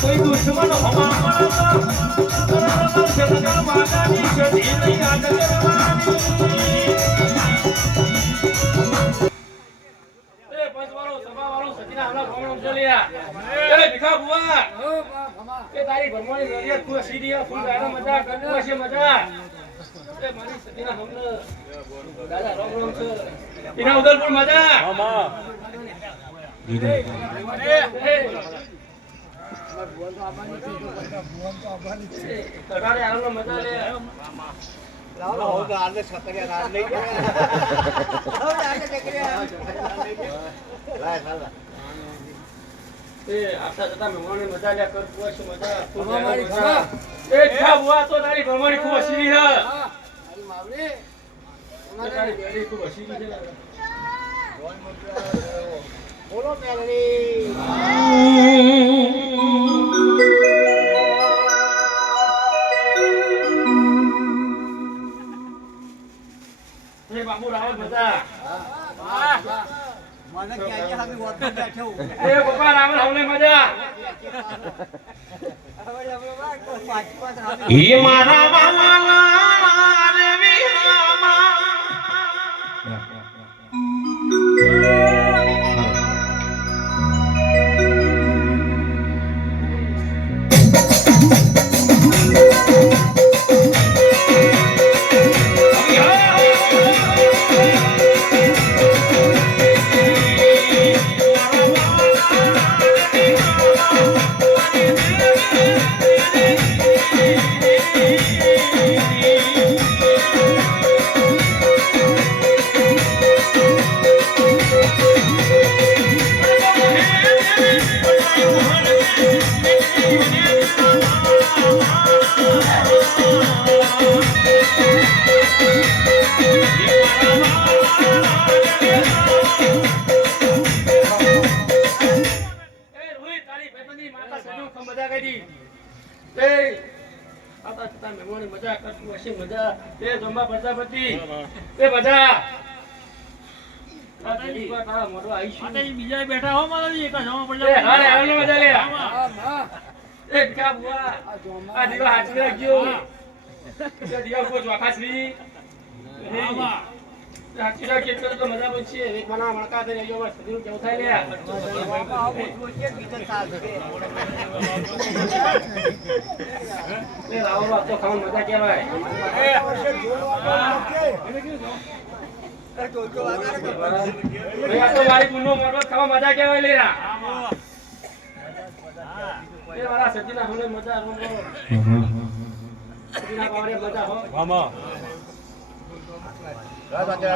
કોઈ દુશ્મન હમામણ જગત માતાની સધી નહીં યાદ કરવાની એ પંચવાળો સભાવાળો સતીના હમણાં ભમણો ચલ્યા એ ભીખા બુઆ એ તારી ભમણી નરિયત તું સીધી ફૂલ ગાયનો મજા કરવો છે મજા એ મારી સતીના હમણાં દાદા રામ રામ છે ઇના ઉદલપુર મજા હા ભુવન તો આબાની છે કટારે આનો મજા લે લાવો હો તો આને છતરિયા નાર લઈ ગયા હવે આને છતરિયા લાય સાલા એ આતા જતા મહેમાનને મજા લે કર પૂછ મજા મારી ખા એ ખા બુઆ તો તારી ભમણી ખૂબ હસીરી હે હા તારી માવલી તમારી બેડી ખૂબ હસીરી છે બોલો મેલડી એ બાબુ રાવ બધા વાહ મને કે અહીંયા હામે વોટ બેઠો એ બાપા રામ રાવને મજા ઈ મારા વાલા રે વિરામા મજા કરતું હશે મજા એ જંબા પ્રજાપતિ એ બધા બીજા બેઠા હો માતાજી એક જમા પ્રજાપતિ અરે આનો મજા લે એ કા બુઆ આ દીવા હાથ રાખજો એ દીવા કોઈ જોખાસલી આમાં હાથી રાખી એટલે તો મજા બનશે એક મના મણકા દે જો બસ સદીનું કેવું થાય લે બાપા આવો જોશે બીજું સાલ છે એ રાવો તો ખાવાનું મજા કેવાય એ વર્ષે જોવાનું કે એને કીધું એ તો વાગારે તો ભાઈ આ તો મારી ગુનો મરવા ખાવા મજા કેવાય લેરા એ વાળા સદીના હોલે મજા રોમ સદીના પાવરે મજા હો મામા રાત આતે